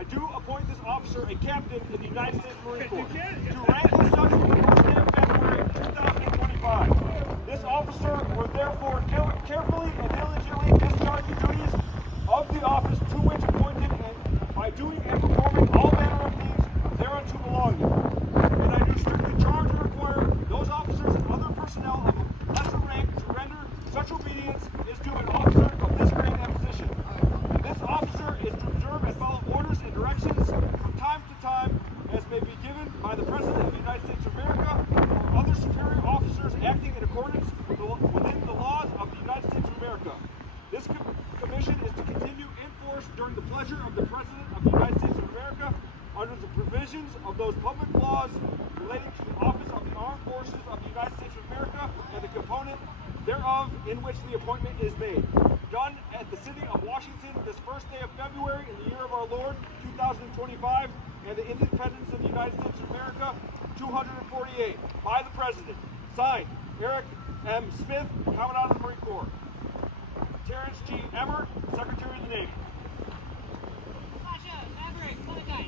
I do appoint this officer a captain in the United States Marine Corps to rank as such from the first day of February 2025. This officer will therefore carefully and diligently discharge the duties of the office to which appointed, and by doing and performing all manner of things thereunto belonging. And I do strictly charge and require those officers and other personnel of a lesser rank to render such obedience is due an officer of this grade and position. And this officer is to observe and follow orders and directions from time to time as may be given by the President of the United States of America or other superior officers acting in accordance within the laws of the United States of America. This commission is to continue in force during the pleasure of the President of the United States of America under the provisions of those public laws relating to the office of the Armed Forces of the United States of America and the component thereof in which the appointment is made. Done at the city of Washington this first day of February in the year of our Lord, 2025, and the independence of the United States of America, 248, by the President. Signed, Eric M. Smith, Commandant of the Marine Corps. Terrence G. Emmert, Secretary of the Navy. Sasha, Maverick, Monakai.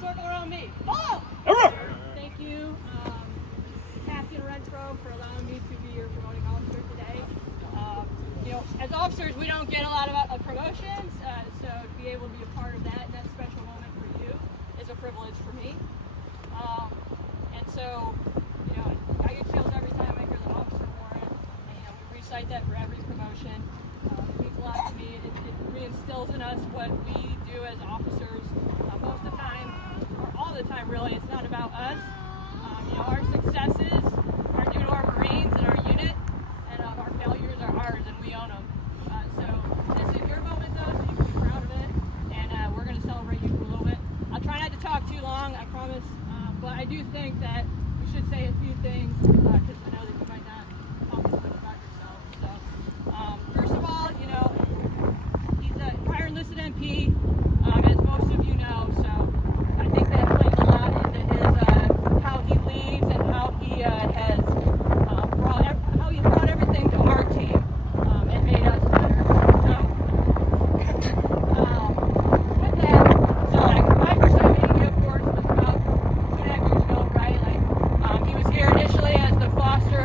Circle around me. Oh! Thank you, Captain Renfro, for allowing me to be your promoting officer today. As officers, we don't get a lot of promotions, so to be able to be a part of that special moment for you is a privilege for me. And so, I get chills every time I hear the officer warrant. And, we recite that for every promotion. It means a lot to me. It reinstills in us what we do as officers. Most of the time, or all the time really, it's not about us. Our successes are due to our Marines and our unit, and our failures are ours, and we own them. So this is your moment, though, so you can be proud of it, and we're going to celebrate you for a little bit. I'll try not to talk too long, I promise, but I do think that we should say a few things, because I know that you might not talk too much about yourself. So, first of all, he's a prior enlisted MP, as most of you know, so I think that plays a lot into his how he leads and how he has brought everything to our team and made us better. So with that, my first time meeting you, of course, was about 2.5 years ago, right? He was here initially as the foster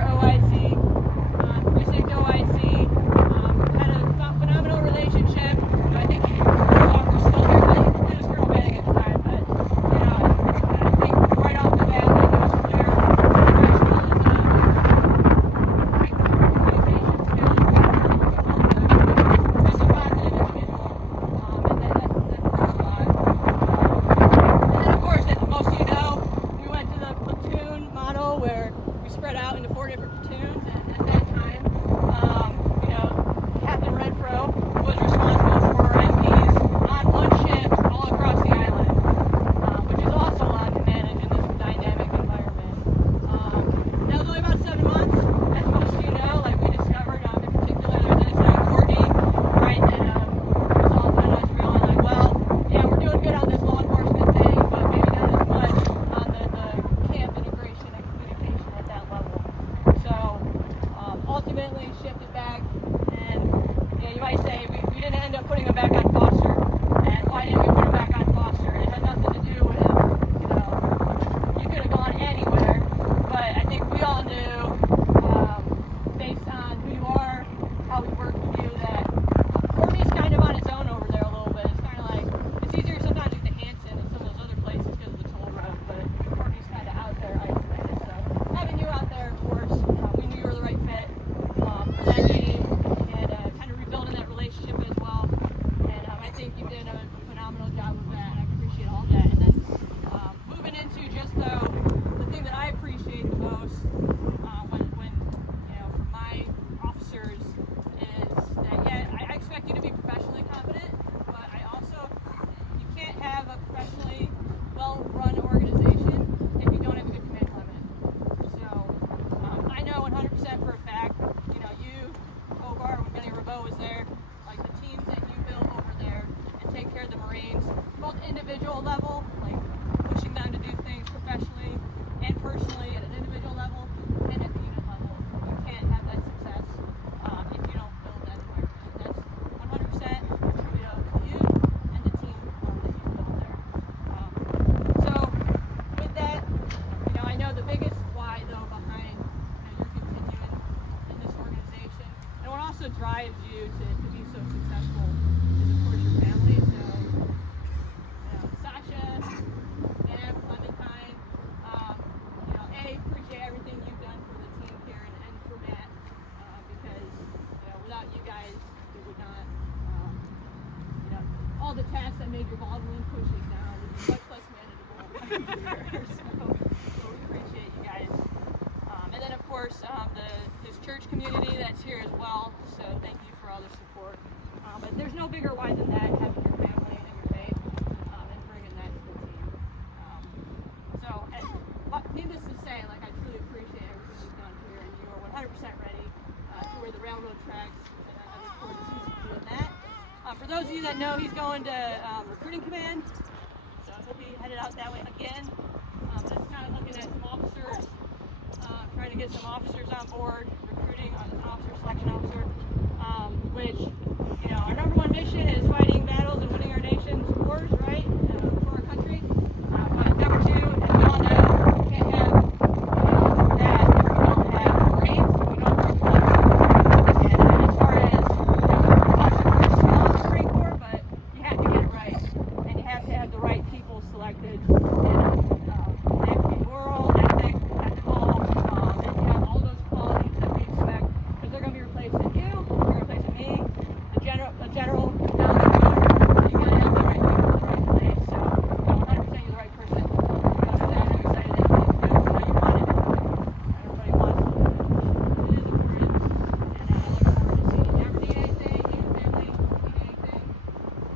drives you to be so successful is, of course, your family. So, Sasha, Anna, Clementine, appreciate everything you've done for the team here and for Matt, because without you guys, it would not, all the tasks that Major Baldwin pushes now would be much less manageable. So we appreciate you guys. And then, of course, his church community that's here as well. So thank you for all the support. But there's no bigger why than that, having your family and your faith, and bringing that to the team. Needless to say, I truly appreciate everything you've done here, and you are 100% ready to wear the railroad tracks, and I look forward to seeing you doing that. For those of you that know, he's going to recruiting command, so he'll be headed out that way again. Just kind of looking at some officers, trying to get some officers on board, recruiting an officer, selection officer, which, our number one mission is fighting battles and winning our nation's wars, right, for our country. But number two, as we all know, we can't have that if we don't have brains, if we don't have blood. And as far as, officers are still in the Marine Corps, but you have to get it right, and you have to have the right people selected. They have to be moral, ethical, and you have all those qualities that we expect, because they're going to be replacing you, they're replacing me, the general down the road. You got to have the right people in the right place. So 100% you're the right person. I'm excited that you do what you want it. Everybody wants it. It is important, and I look forward to seeing you. Ever need anything, you and family need anything,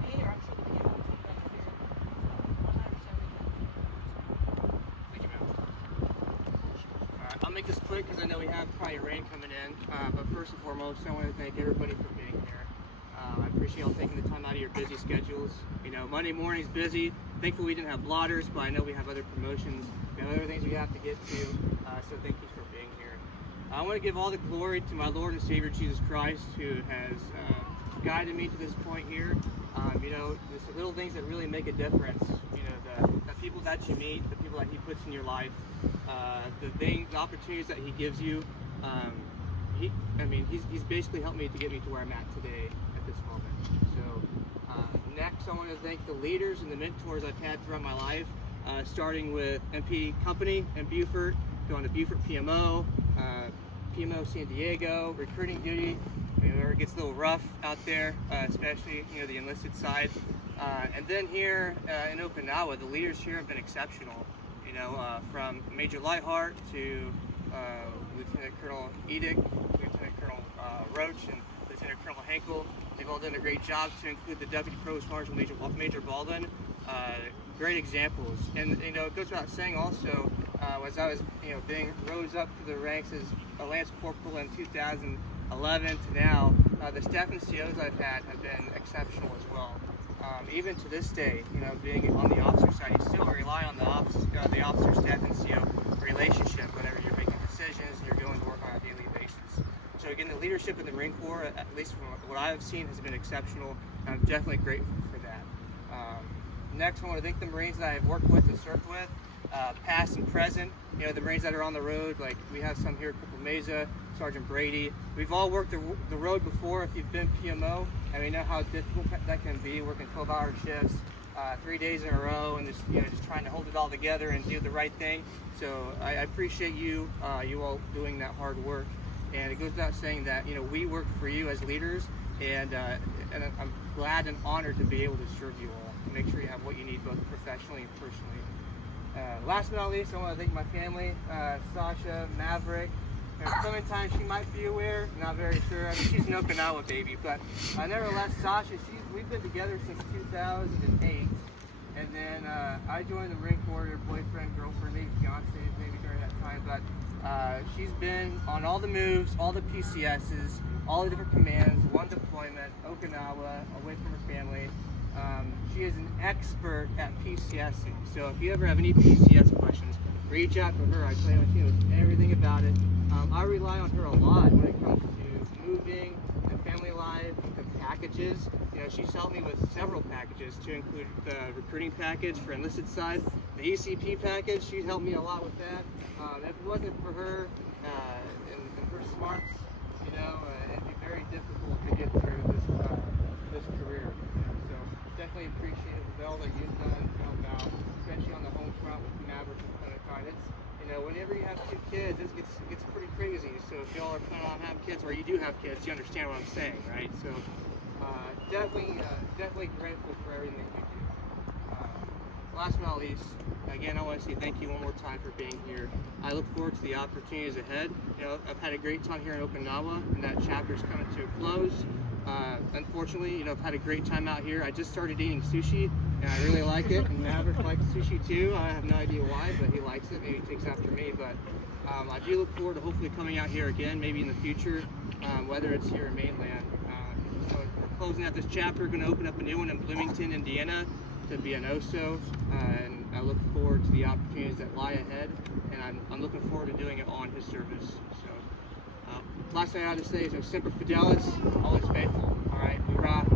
me, or I'm sure the people will keep up here. 100% we can. Thank you, ma'am. I'll make this quick because I know we have probably rain coming in. But first and foremost, I want to thank everybody for being here. I appreciate y'all taking the time out of your busy schedules. Monday morning's busy. Thankfully, we didn't have blotters, but I know we have other promotions and other things we have to get to. So thank you for being here. I want to give all the glory to my Lord and Savior Jesus Christ, who has guided me to this point here. There's the little things that really make a difference. The people that you meet, the people that He puts in your life, the opportunities that He gives you. He's basically helped me to get me to where I'm at today at this moment. So next, I want to thank the leaders and the mentors I've had throughout my life, starting with MP Company in Beaufort, going to Beaufort PMO, PMO San Diego, recruiting duty, where it gets a little rough out there, especially the enlisted side. And then here in Okinawa, the leaders here have been exceptional. From Major Lightheart to Lieutenant Colonel Edick, Lieutenant Colonel Roach, and Lieutenant Colonel Henkel. They've all done a great job, to include the Deputy Provost Marshal Major Baldwin. Great examples. And it goes without saying also, as I was being rose up to the ranks as a Lance Corporal in 2011 to now, the staff and COs I've had have been exceptional as well. Even to this day, being on the officer side, you still rely on the officer, staff, and CO relationship whenever you're making decisions and you're going to work on a daily basis. So again, the leadership in the Marine Corps, at least from what I've seen, has been exceptional. I'm definitely grateful for that. Next, I want to thank the Marines that I've worked with and served with, past and present. The Marines that are on the road, like we have some here at Cripple Mesa, Sergeant Brady. We've all worked the road before. If you've been PMO, and we know how difficult that can be, working 12-hour shifts, 3 days in a row, and just trying to hold it all together and do the right thing. So I appreciate you all doing that hard work. And it goes without saying that we work for you as leaders, and I'm glad and honored to be able to serve you all, to make sure you have what you need both professionally and personally. Last but not least, I want to thank my family, Sasha, Maverick, Clementine. She might be aware, not very sure. She's an Okinawa baby, but nevertheless, Sasha, we've been together since 2008, and then I joined the Marine Corps, her boyfriend, girlfriend, maybe fiance, maybe during that time, but she's been on all the moves, all the PCSs, all the different commands, one deployment, Okinawa, away from her family. She is an expert at PCSing, so if you ever have any PCS questions, reach out to her. I plan on you with everything about it. I rely on her a lot when it comes to moving and family life, the packages. She's helped me with several packages, to include the recruiting package for enlisted side, the ECP package. She's helped me a lot with that. If it wasn't for her and her smarts, it'd be very difficult to get through this career. So definitely appreciate all that you've done to help out, especially on the home front with Maverick and Clementine. It's, whenever you have 2 kids, it gets pretty crazy. So if y'all are planning on having kids, or you do have kids, you understand what I'm saying, right? So definitely grateful for everything that you do. Last but not least, again, I want to say thank you one more time for being here. I look forward to the opportunities ahead. I've had a great time here in Okinawa, and that chapter is coming to a close. Unfortunately, I've had a great time out here. I just started eating sushi, and I really like it. And Maverick likes sushi too. I have no idea why, but he likes it. Maybe he takes after me. But I do look forward to hopefully coming out here again, maybe in the future, whether it's here in mainland. So we're closing out this chapter. We're going to open up a new one in Bloomington, Indiana, to be an OSO, and I look forward to the opportunities that lie ahead. And I'm looking forward to doing it on his service. So. Last thing I have to say is Semper Fidelis, always faithful. All right, we rock.